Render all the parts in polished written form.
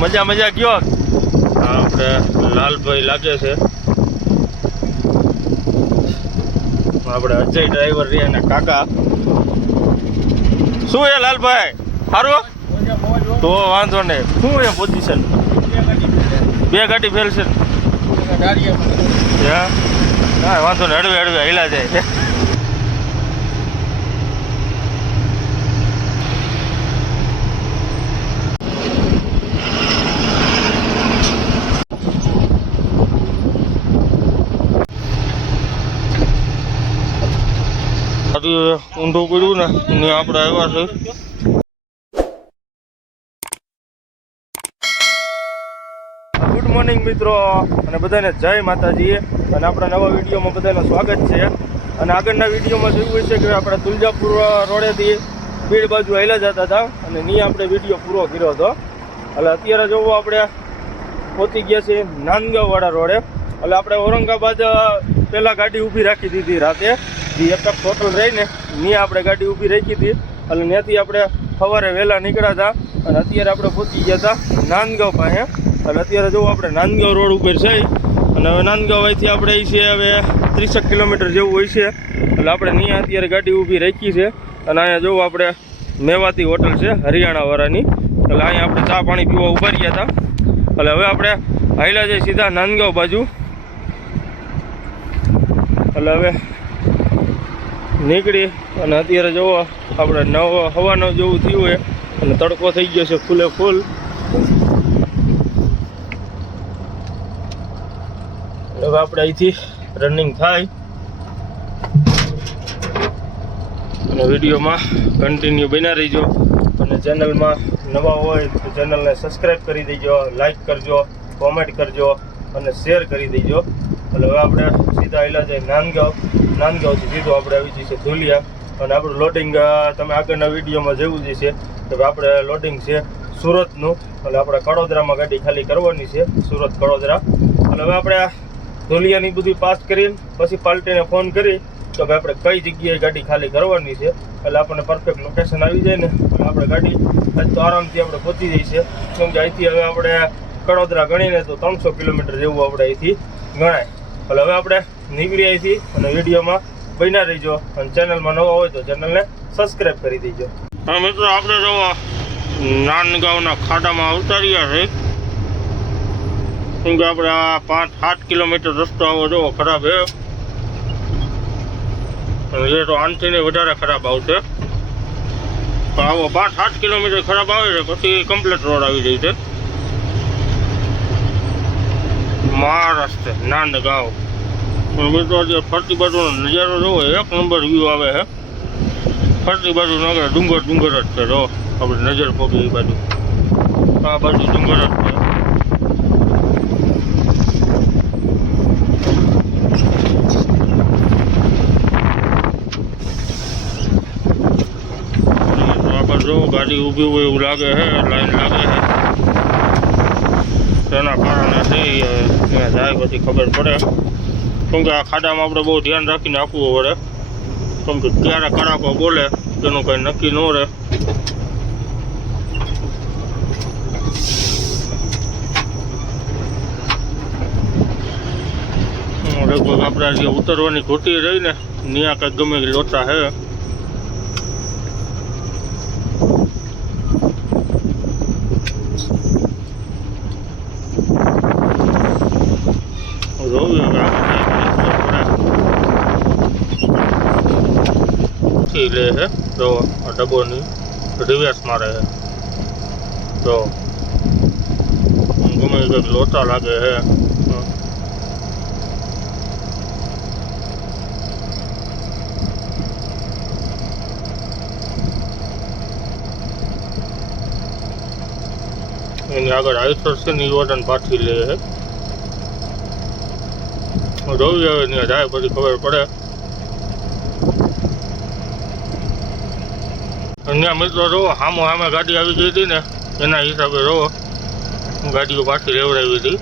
મજા મજા કયો આપણે લાલભાઈ લાગે છે આપણે અજય ડ્રાઈવર રે અને કાકા શું હે લાલભાઈ સારું તો વાંધો નહીં શું એ પોઝિશન બે ગાડી ફેલ છે હા વાંધો નહીં હળવે હળવે હિલા જાય છે ઊંધું કર્યું ને આપણે આવ્યા છે ગુડ મોર્નિંગ મિત્રો અને બધાને જય માતાજી અને આપણા નવા વિડીયોમાં બધાનું સ્વાગત છે અને આગળના વિડીયોમાં જોયું છે કે આપણે તુલજાપુર રોડેથી બીડ બાજુ આવેલા જતા હતા અને ની આપણે વિડીયો પૂરો કર્યો હતો એટલે અત્યારે જોવો આપણે પહોંચી ગયા છીએ નાંદગાંવવાળા રોડે એટલે આપણે ઔરંગાબાદ પહેલાં ગાડી ઊભી રાખી દીધી રાતે જે એક હોટલ રહીને ત્યાં આપણે ગાડી ઊભી રાખી હતી એટલે ત્યાંથી આપણે સવારે વહેલા નીકળ્યા હતા અને અત્યારે આપણે પહોંચી ગયા હતા નાંદગાંવ પાસે એટલે અત્યારે જો આપણે નાંદગાંવ રોડ ઉપર છે અને હવે નાંદગાંવ અહીંથી આપણે અહીં છે હવે 30 કિલોમીટર જેવું હોય છે એટલે આપણે ત્યાં અત્યારે ગાડી ઊભી રાખી છે અને અહીંયા જોવું આપણે મેવાતી હોટલ છે હરિયાણાવાળાની એટલે અહીંયા આપણે ચા પાણી પીવા ઊભા રહ્યા હતા એટલે હવે આપણે હાલ્યા જઈએ સીધા નાંદગાંવ બાજુ એટલે હવે નીકળી અને અત્યારે જોવો આપણે 9 સવા 9 જેવું થયું હોય અને તડકો થઈ ગયો છે ફૂલે ફૂલ હવે આપણે અહીંથી રનિંગ થાય અને વિડીયોમાં કન્ટિન્યુ બન્યા રહીજો અને ચેનલમાં નવા હોય તો ચેનલને સબસ્ક્રાઈબ કરી દેજો, લાઈક કરજો, કોમેન્ટ કરજો અને શેર કરી દેજો. એટલે હવે આપણે સીધા આવેલા છે નાંદગાંવથી સીધું આપણે આવી જઈએ ધુલિયા અને આપણું લોડિંગ તમે આગળના વિડીયોમાં જેવું જ છે કે આપણે લોડિંગ છે સુરતનું એટલે આપણે કડોદરામાં ગાડી ખાલી કરવાની છે સુરત કડોદરા. એટલે હવે આપણે ધુલિયાની બધી પાસ કરીને પછી પાલટીને ફોન કરી તો ભાઈ આપણે કઈ જગ્યાએ ગાડી ખાલી કરવાની છે એટલે આપણને પરફેક્ટ લોકેશન આવી જાય ને એટલે આપણે ગાડી તો આરામથી આપણે પહોંચી જઈએ છીએ કેમ કે અહીંથી હવે આપણે કડોદરા ગણીને તો 300 કિલોમીટર જેવું આપણે અહીંથી ગણાય. એટલે હવે આપણે નીકળી અહીંથી અને વિડીયોમાં બન્યા રહીજો અને ચેનલમાં નવા હોય તો ચેનલને સબસ્ક્રાઈબ કરી દેજો. હા મિત્રો આપણે જો નાંદગાંવના ખાડામાં ઉતાર્યા છે કેમ કે આપણે આ 5-7 કિલોમીટર રસ્તો આવો જોવો ખરાબ છે એ તો આનથી વધારે ખરાબ આવશે પણ આવો 5-7 કિલોમીટર ખરાબ આવે છે પછી કમ્પ્લીટ રોડ આવી જાય છે મહારાષ્ટ્ર નાંદગાંવ. પણ મિત્રો જે ફરતી બાજુનો નજારો જોવો 1 નંબર વ્યૂ આવે છે ફરતી બાજુ નગર ડુંગર જ છે જો આપણે નજર પોગી એ બાજુ આ બાજુ ડુંગર જ છે. જો ગાડી ઊભી હોય એવું લાગે છે લાઈન લાગે છે તેના કારણે ત્યાં જાય પછી ખબર પડે કેમ કે આ ખાડામાં આપણે બહુ ધ્યાન રાખીને આપવું પડે કેમ કે ક્યારે કડાકો બોલે તેનું કંઈ નક્કી ન રહે. લગભગ આપણે જે ઉતરવાની ખોટી રહી ને ત્યાં કંઈક ગમે લોચા છે લે છે તો ડબ્બોની રિવર્સ મારે છે તો ગમે કંઈક લોચા લાગે છે. એની આગળ આઈસર છે ને વોટન પાછી લે છે જોઈ આવે ત્યાં જાય પછી ખબર પડે. અહીંયા મિત્રો જોવો સામે ગાડી આવી ગઈ હતી ને એના હિસાબે જોવો ગાડીઓ પાછી લેવડાવી હતી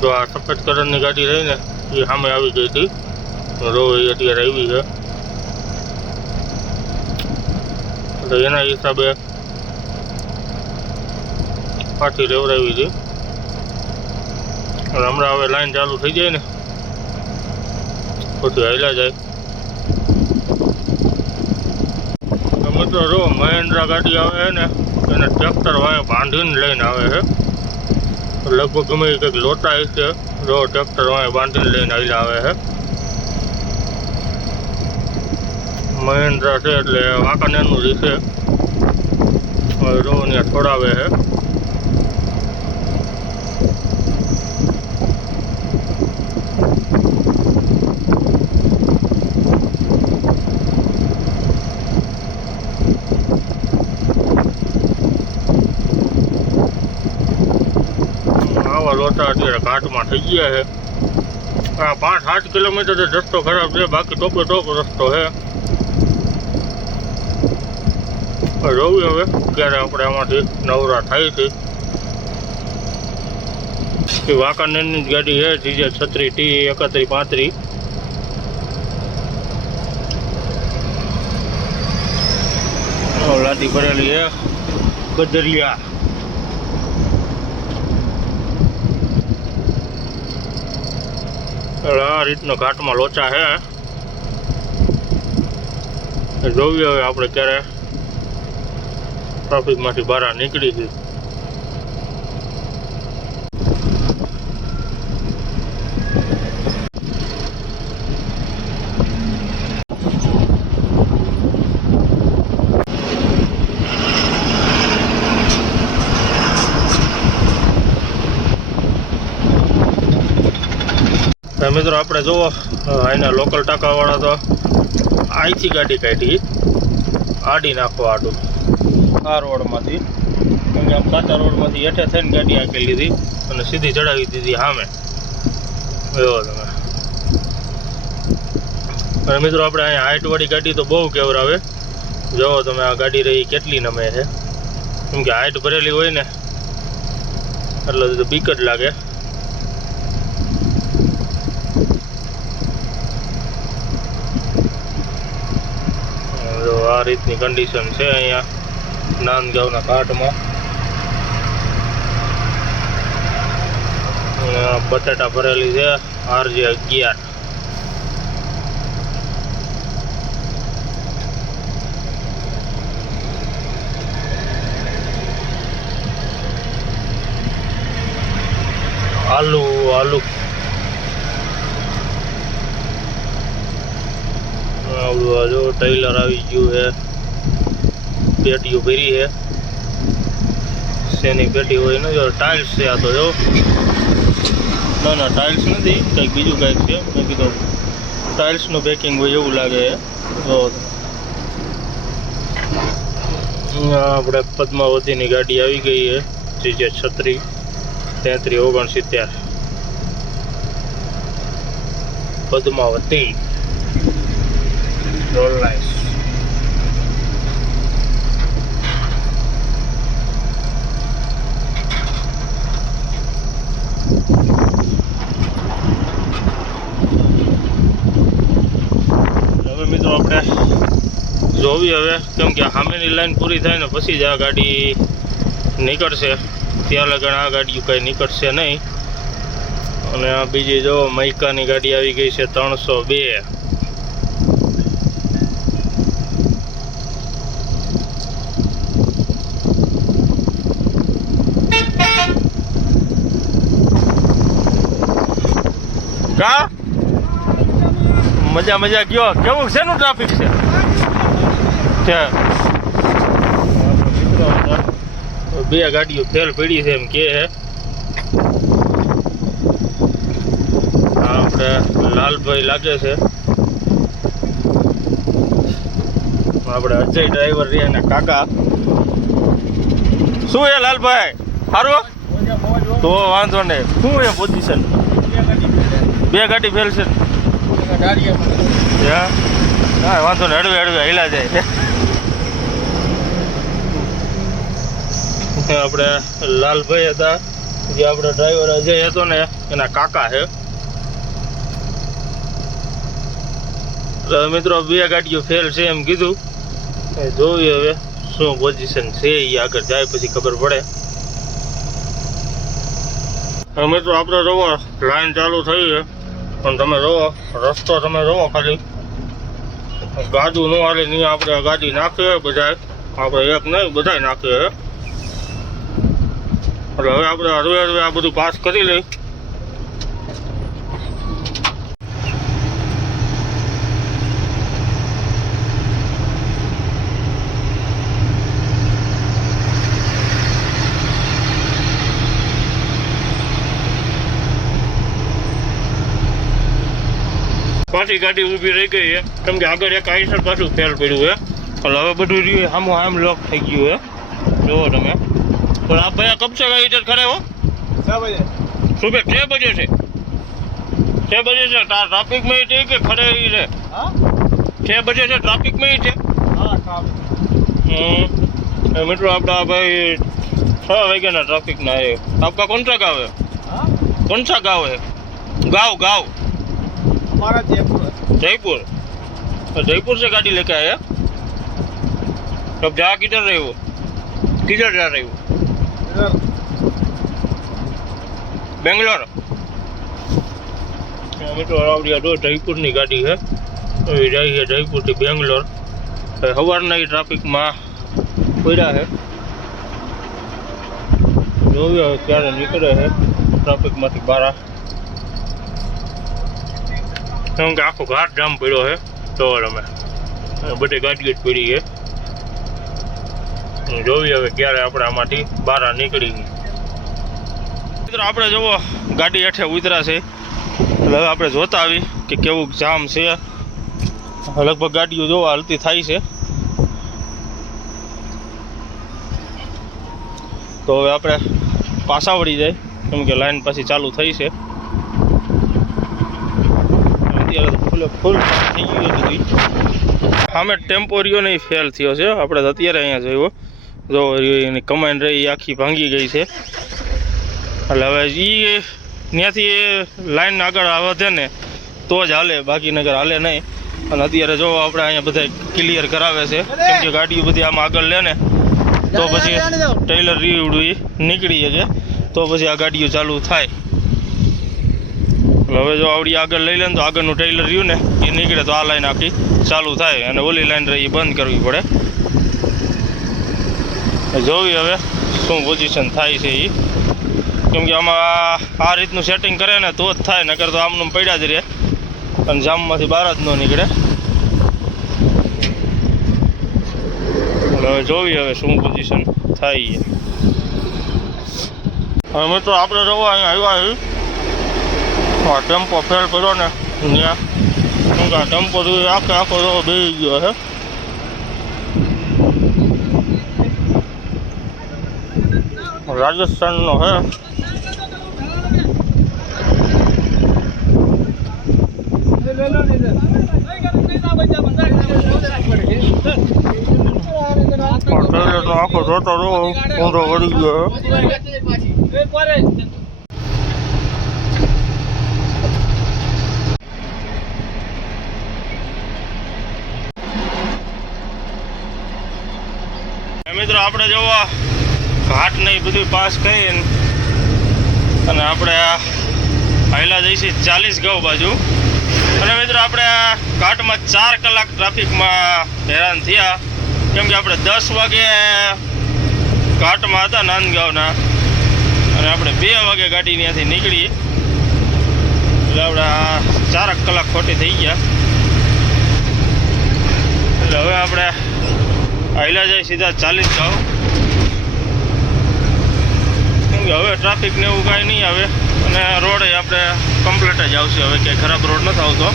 તો આ સફેદ કલરની ગાડી રહી ને એ સામે આવી ગઈ હતી રોવો એ અત્યારે આવી છે એટલે એના હિસાબે પાછી લેવડાવી હતી અને હમણાં હવે લાઈન ચાલુ થઈ જાય ને પછી હાલ્યા જાય. મિત્રો જો મહિન્દ્રા ગાડી આવે છે ને એને ટ્રેક્ટર વાય બાંધીને લઈને આવે છે. લગભગ ગમે કંઈક લોટા છે જો ટ્રેક્ટર વાય બાંધીને લઈને હાલ્યા આવે છે. મહિન્દ્રા છે એટલે વાંકાનેરનું જ છે. હવે જો ત્યાં છોડાવે છે. આવા લોટા અત્યારે ઘાટમાં થઈ ગયા છે. 5-8 કિલોમીટર રસ્તો ખરાબ છે, બાકી ટોપે ટોપ રસ્તો છે. જોયું હવે ક્યારે આપણે આમાંથી નવરા થાય છે. વાંકાનેરની જ ગાડી છે જીજે 36T3135. લાદી ભરેલી છે ગદરિયા. આ રીતનો ઘાટમાં લોચા છે. જોઈએ હવે આપણે ક્યારે ટ્રાફિકમાંથી બહાર નીકળી છે. મિત્રો આપણે જુઓ અહીંના લોકલ ટાંકાવાળા તો અહીંથી ગાડી કાઢી આડી નાખવા આડું આ રોડમાંથી. આમ કાચા રોડમાંથી હેઠે થઈને ગાડી આંકી લીધી અને સીધી ચડાવી દીધી સામે. એવો તમે. અને મિત્રો આપણે અહીંયા હાઇટવાળી ગાડી તો બહુ કેવરાવે. જુઓ તમે આ ગાડી રહી કેટલી નમે છે. કેમ કે હાઇટ ભરેલી હોય ને એટલે તો બીક જ લાગે. આ રીતની કન્ડિશન છે અહીંયા નાંદગાંવના ઘાટમાં. બટાટા ભરેલી છે RJ11. આલુ જો ટેલર આવી ગયું છે. પેટીઓ ભરી છે. શેની પેટી હોય ને જો ટાઇલ્સ છે. આ તો જો ના ટાઇલ્સ નથી, કંઈક બીજું કંઈક છે. મેં કીધું ટાઇલ્સનું પેકિંગ હોય એવું લાગે. જો આપણે પદ્માવતીની ગાડી આવી ગઈ છે જે 36-33-69 પદ્માવતી રોલાઈસ. હવે મિત્રો આપણે જોવી હવે કેમ કે સામેની લાઈન પૂરી થાય ને પછી જ આ ગાડી નીકળશે. ત્યાં લગન આ ગાડીઓ કંઈ નીકળશે નહીં. અને આ બીજી જો મૈકાની ગાડી આવી ગઈ છે 302. કા મજા ગયો. કેવું શેનું ટ્રાફિક છે? બે ગાડીઓ ફેલ પડી છે એમ કે આપણે લાલભાઈ લાગે છે. આપણે અજય ડ્રાઈવર રહ્યા ને કાકા. શું હે લાલભાઈ? સારું તો વાંધો નહીં. શું હે પોઝિશન? બે ગાડી ફેલ છે. હા વાંધો ને હળવે હિલા જાય. આપણે લાલભાઈ હતા જે આપણે ડ્રાઈવર અજય હતો ને એના કાકા છે. મિત્રો બે ગાડીઓ ફેલ છે એમ કીધું. જોઈએ હવે શું પોઝિશન છે એ આગળ જાય પછી ખબર પડે. મિત્રો આપણે જોવો લાઈન ચાલુ થઈ છે, પણ તમે જોવો રસ્તો તમે જોવો ખાલી ગાડું ન હાલે નહીં. આપણે ગાડી નાખીએ બધા, આપણે એક નહીં બધા નાખીએ. એટલે હવે આપણે હરવે હરવે આ બધું પાસ કરી લઈ. પાછી ગાડી ઊભી રહી ગઈ છે કેમ કે આગળ એક આઈસર પાછું ફેલ પડ્યું છે. એટલે હવે બધું રહ્યું આમ આમ લોક થઈ ગયું છે. જુઓ તમે और आप भैया कब से इधर खड़े हो? 6 बजे। सुबह 6 बजे से? 6 बजे से ट्रैफिक में ही थे कि खड़े ही रहे? 6 बजे से ट्रैफिक में ही थे? मित्रों आपका भाई 6 वाग्या ट्रैफिक ना है. आपका कौन सा गाँव है? कौन सा गाँव है? गाँव गाँव हमारा जयपुर. जयपुर? तो जयपुर से गाड़ी लेके आए? तब जा किधर रहे हो? किधर जा रहे हो? बेंगलोर. मित्रों आवड़ी दो जयपुर ની ગાડી है तो ये जाए है जयपुर થી बेंगलोर. સવારના ટ્રાફિકમાં પડ્યા છે. જોઈએ ક્યારે નીકળે છે ટ્રાફિકમાંથી બહાર. કેમ કે આખો ઘાટ જામ પડ્યો છે. તો અમે બધી ગાડીઓ જ પડી છે. જોઈએ હવે ક્યારે આપણે આમાંથી બહાર નીકળી. મિત્રો આપણે જુઓ ગાડી હેઠે ઉતરા છે. એટલે હવે આપણે જોતા આવી કે કેવું જામ છે. લગભગ ગાડીઓ જોવા હાલતી થાય છે. તો હવે આપણે પાછા વળી જાય કેમ કે લાઈન પાછી ચાલુ થઈ છે. અત્યારે ફૂલ ફૂલ થઈ ગયું બધી. સામે ટેમ્પોરિયો નહીં ફેલ થયો છે. આપણે અત્યારે અહીંયા જોયો જો એની કમાન્ડ રહી આખી ભાંગી ગઈ છે. એટલે હવે એ ત્યાંથી લાઈન આગળ વધે ને તો જ હાલે, બાકી નગર હાલે નહીં. અને અત્યારે જો આપણે અહીંયા બધા ક્લિયર કરાવે છે કેમ કે ગાડીઓ બધી આમ આગળ લે ને તો પછી ટેલર રીવડું નીકળી શકે તો પછી આ ગાડીઓ ચાલુ થાય. એટલે હવે જો આવડી આગળ લઈ લે ને તો આગળનું ટેલર રહ્યું ને એ નીકળે તો આ લાઈન આખી ચાલુ થાય અને ઓલી લાઈન રહી બંધ કરવી પડે. જોવી હવે શું પોઝિશન થાય છે એ. કેમ કે આમાં આ રીતનું સેટિંગ કરે ને તો જ થાય, નકર તો આમનું પડ્યા જ રહે અને જામમાંથી બહાર જ ન નીકળે. હવે જોવી હવે શું પોઝિશન થાય. હવે મિત્રો આપણે જોવા અહીંયા આવ્યા છીએ. ટેમ્પો ફેલ કર્યો ને ત્યાં કેમ કે આ ટેમ્પો આખે આખો બેસી ગયો છે. રાજસ્થાનનો હે. આખો જોતો ઊંધો વળી ગયો. મિત્રો આપણે જોવા ઘાટ ને બધું પાસ કરીને અને આપણે હાઈલા જઈશું 40 ગાંવ બાજુ. અને મિત્રો આપણે આ ઘાટમાં 4 કલાક ટ્રાફિકમાં હેરાન થયા કેમ કે આપણે 10 વાગે ઘાટમાં હતા નાંદગાંવના અને આપણે 2 વાગે ગાડી ત્યાંથી નીકળી. એટલે આપણે 4 કલાક ખોટી થઈ ગયા. એટલે હવે આપણે હાઈલા જાય સીધા 40 ગાંવ. હવે ટ્રાફિક ને એવું કાંઈ નહીં આવે અને રોડ આપણે કમ્પ્લીટ જ આવશે. હવે ક્યાંય ખરાબ રોડ નથી આવતો.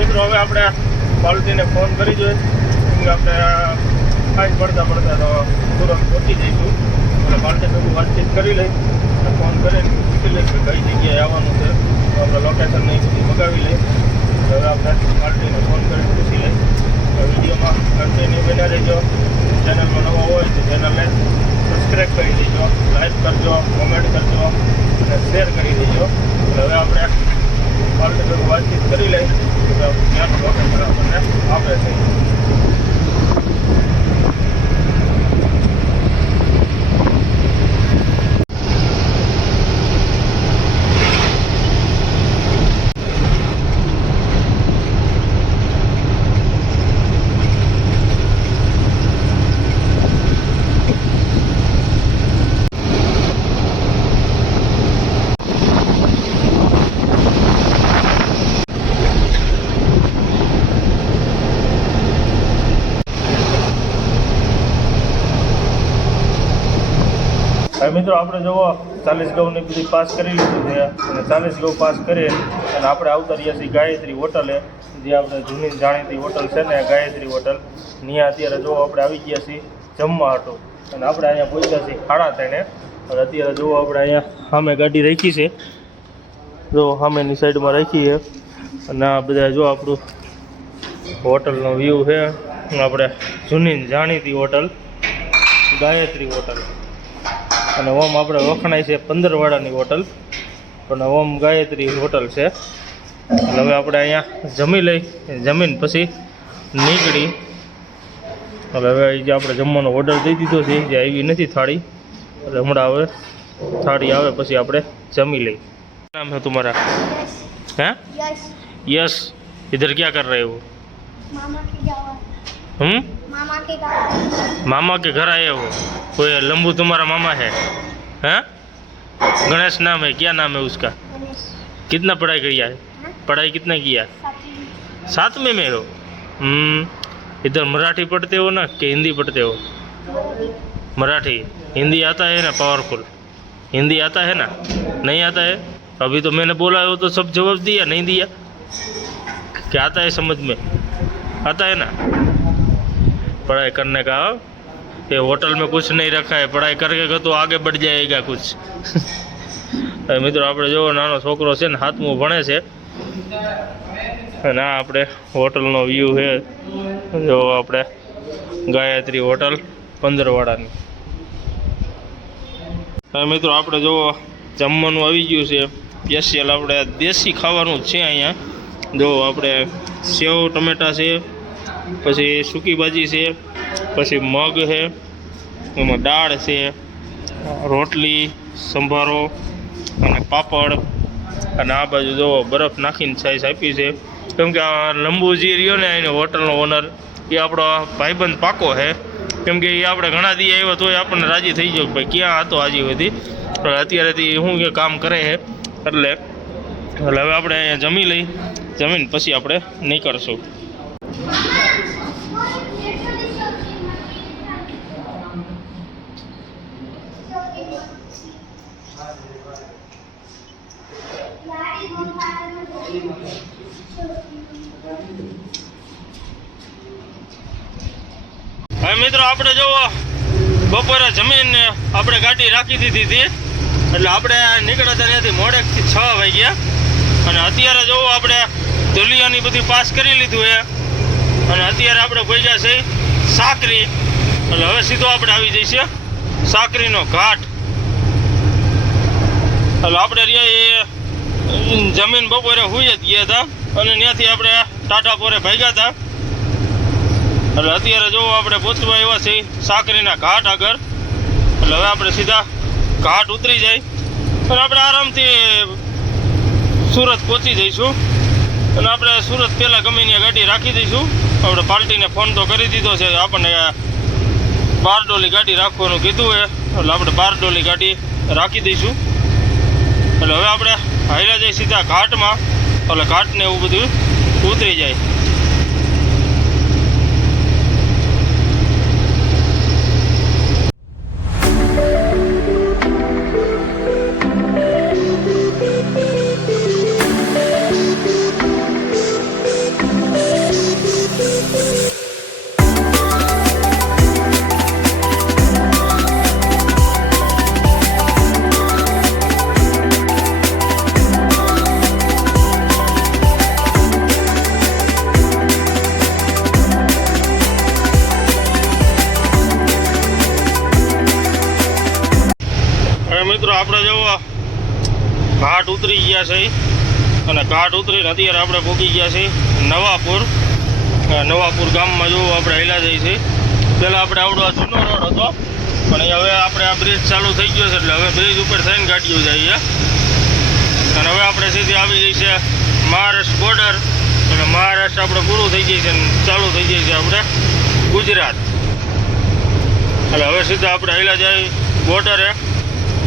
મિત્રો હવે આપણે પાલટીને ફોન કરી જોઈએ કેમ કે આપણે કાંઈ પડતા તો તુરંત પહોંચી જઈશું. એટલે પાલટી ભેગું વાતચીત કરી લઈ અને ફોન કરીને પૂછી લઈ કે કઈ જગ્યાએ આવવાનું છે તો આપણે લોકેશન ને બધી મગાવી લઈ. હવે આપણે પાલટીને ફોન કરીને પૂછી લઈ. વિડીયોમાં કન્ટિન્યુ બન્યા રહેજો. ચેનલમાં નવા હોય તો ચેનલને સબસ્ક્રાઈબ કરી દેજો, લાઈક કરજો, કોમેન્ટ કરજો અને શેર કરી દેજો. હવે આપણે પાલટી ભેગું વાતચીત કરી લઈ ત્યાંનું લોકેશન આપણને આપે છે. હવે મિત્રો આપણે જુઓ 40 ઘઉંની બધી પાસ કરી લીધું છે અને 40 ઘઉં પાસ કરી અને આપણે આવતા રહ્યા છીએ ગાયત્રી હોટલે, જે આપણે જૂની જાણીતી હોટલ છે ને ગાયત્રી હોટલ. ત્યાં અત્યારે જુઓ આપણે આવી ગયા છીએ જમવા હાટું અને આપણે અહીંયા પહોંચ્યા છીએ 3:30 અને અત્યારે જુઓ આપણે અહીંયા સામે ગાડી રાખી છે, જો સામેની સાઈડમાં રાખી છે અને આ બધા જો આપણું હોટલનો વ્યૂ છે. આપણે જૂની જાણીતી હોટલ ગાયત્રી હોટલ અને ઓમ આપણે વખણાય છે 15 વાળાની હોટલ, પણ ઓમ ગાયત્રી હોટલ છે. એટલે હવે આપણે અહીંયા જમી લઈ, જમીન પછી નીકળી. એટલે હવે જે આપણે જમવાનો ઓર્ડર દઈ દીધો છે, જે આવી નથી થાળી, એટલે હમણાં હવે થાળી આવે પછી આપણે જમી લઈ. નામ है तुम्हारा? हैं? यस. इधर क्या कर रहे हो? मामा के घर आए हो? कोई लंबू तुम्हारा मामा है? हैं? गणेश नाम है, क्या नाम है उसका? कितना पढ़ाई किया है? पढ़ाई कितना किया? 7वीं में हो? इधर मराठी पढ़ते हो ना कि हिंदी पढ़ते हो? मराठी. हिंदी आता है ना? पावरफुल हिंदी आता है ना? नहीं आता है? अभी तो मैंने बोला हो तो सब जवाब दिया, नहीं दिया. क्या आता है समझ में? आता है ना? पढ़ाई करने का. ये होटल में कुछ नहीं रखा है, पढ़ाई करके तो आगे बढ़ जाएगा कुछ. મિત્રો આપણે જો નાનો છોકરો છે ને 7મું ભણે છે અને આ આપણે હોટલનો વ્યૂ છે, જો આપણે ગાયત્રી હોટલ 15 વાળાની. મિત્રો આપણે જો જમવાનું આવી ગયું છે, સ્પેશિયલ આપણે દેશી ખાવાનું જ છે અહીંયા. જો આપણે સેવ ટમેટા છે, પછી સૂકી ભાજી છે, પછી મગ છે, એમાં દાળ છે, રોટલી, સંભારો અને પાપડ, અને આ બાજુ જો બરફ નાખીને છાશ આપી છે. કેમ કે આ લંબુજી રહ્યો ને એની હોટલનો ઓનર, એ આપણો ભાઈબંધ પાકો છે. કેમ કે એ આપણે ઘણા દી આવ્યો તોય આપણને રાજી થઈ ગયો કે ભાઈ ક્યાં હતો આજી બધી, અત્યારેથી શું કે કામ કરે છે. એટલે હવે આપણે અહીંયા જમી લઈ, જમીને પછી આપણે નીકળશું. હવે મિત્રો આપણે જો બપોરે જમીને આપણે ગાડી રાખી દીધી હતી, એટલે આપણે નીકળ્યા ત્યાંથી મોડેકથી 6 વાગ્યા અને અત્યારે જો આપણે દુલિયાની બધી પાસ કરી લીધું છે અને અત્યારે આપણે પહોંચ્યા છે સાકરી. એટલે હવે સીધો આપણે આવી જઈશે સાકરીનો ઘાટ. એટલે આપણે જમીન બપોરે હુઈ જ ગયા હતા અને ત્યાંથી આપણે ટાટાપોરે ભાગ્યા હતા. એટલે અત્યારે જો આપણે પહોંચવા આવ્યા છીએ સાકરીના ઘાટ આગળ. એટલે હવે આપણે સીધા ઘાટ ઉતરી જાય અને આપણે આરામથી સુરત પહોંચી જઈશું. અને આપણે સુરત પહેલાં ગમે ત્યાં ગાડી રાખી દઈશું. આપણે પાર્ટીને ફોન તો કરી દીધો છે, આપણને બારડોલી ગાડી રાખવાનું કીધું છે, એટલે આપણે બારડોલી ગાડી રાખી દઈશું. એટલે હવે આપણે હાલ્યા જઈએ સીધા ઘાટમાં, એટલે ઘાટને એવું બધું ઉતરી જાય. મિત્રો આપણે જો ઘાટ ઉતરી ગયા છે અને ઘાટ ઉતરીને અત્યારે આપણે પહોંચી ગયા છીએ નવાપુર. નવાપુર ગામમાં જો આપણે હેલા જઈએ છીએ. પહેલાં આપણે આવડો જૂનો રોડ હતો, પણ હવે આપણે આ બ્રિજ ચાલુ થઈ ગયો છે, એટલે હવે બ્રિજ ઉપર થઈને ગાડીઓ જઈએ. અને હવે આપણે સીધી આવી જઈએ છે મહારાષ્ટ્ર બોર્ડર, અને મહારાષ્ટ્ર આપણે પૂરું થઈ જાય છે અને ચાલુ થઈ જાય છે આપણે ગુજરાત. એટલે હવે સીધા આપણે હેલા જાય બોર્ડરે.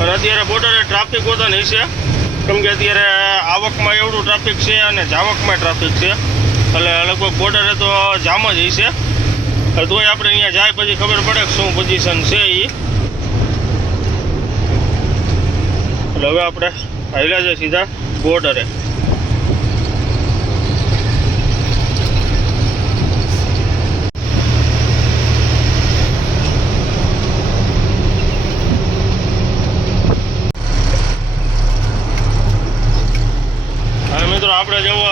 અને અત્યારે બોર્ડરે ટ્રાફિક હોતો નહીં છે, કેમ કે અત્યારે આવકમાં એવડું ટ્રાફિક છે અને જાવકમાં ટ્રાફિક છે. એટલે લગભગ બોર્ડરે તો જામ જ હશે. તોય આપણે અહીંયા જાય પછી ખબર પડે કે શું પોઝિશન છે. એ એટલે હવે આપણે હાલ્યા છે સીધા બોર્ડરે. મિત્રો આપણે જેવો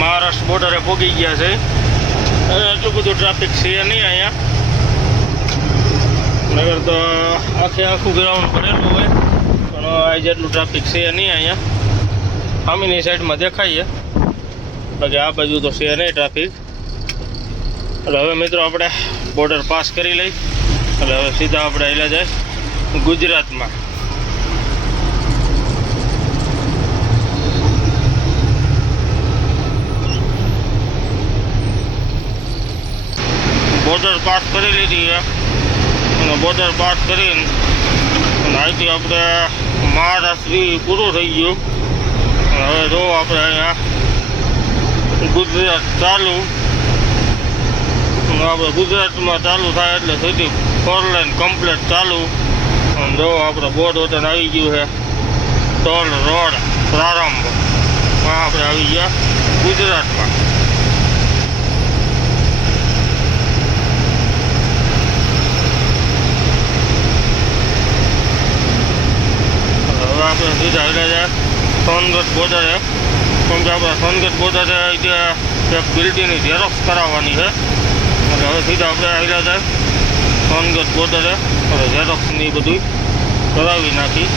મહારાષ્ટ્ર બોર્ડરે પહોંચી ગયા છે. એટલું બધું ટ્રાફિક છે નહીં અહીંયા, નગર તો આખું ગ્રાઉન્ડ ભરેલું હોય, પણ આ જેટલું ટ્રાફિક છે નહીં અહીંયા. સામેની સાઈડમાં દેખાઈએ, બાકી આ બાજુ તો છે નહીં ટ્રાફિક. એટલે હવે મિત્રો આપણે બોર્ડર પાસ કરી લઈ, એટલે હવે સીધા આપણે આવેલા જાય ગુજરાતમાં. બોર્ડર પાસ કરી લીધી છે, અને બોર્ડર પાસ કરીને અહીંથી આપણે મહારાષ્ટ્ર પૂરું થઈ ગયું. હવે જો આપણે અહીંયા ગુજરાત ચાલુ, આપણે ગુજરાતમાં ચાલુ થાય એટલે સીધી 4 લાઈન કમ્પ્લીટ ચાલુ. અને જો આપણે બોર્ડ વતન આવી ગયું છે ટોલ રોડ પ્રારંભ, આપણે આવી ગયા ગુજરાતમાં. આપણે સીધા આવ્યા જાય સોનગઢ બોર્ડરે, કેમ કે આપણે સોનગઢ બોર્ડરે એક બિલ્ડિંગની ઝેરોક્સ કરાવવાની છે. એટલે હવે સીધા આપણે આવ્યા જાય સોનગઢ બોર્ડરે, હવે ઝેરોક્સની બધું કરાવી નાખી.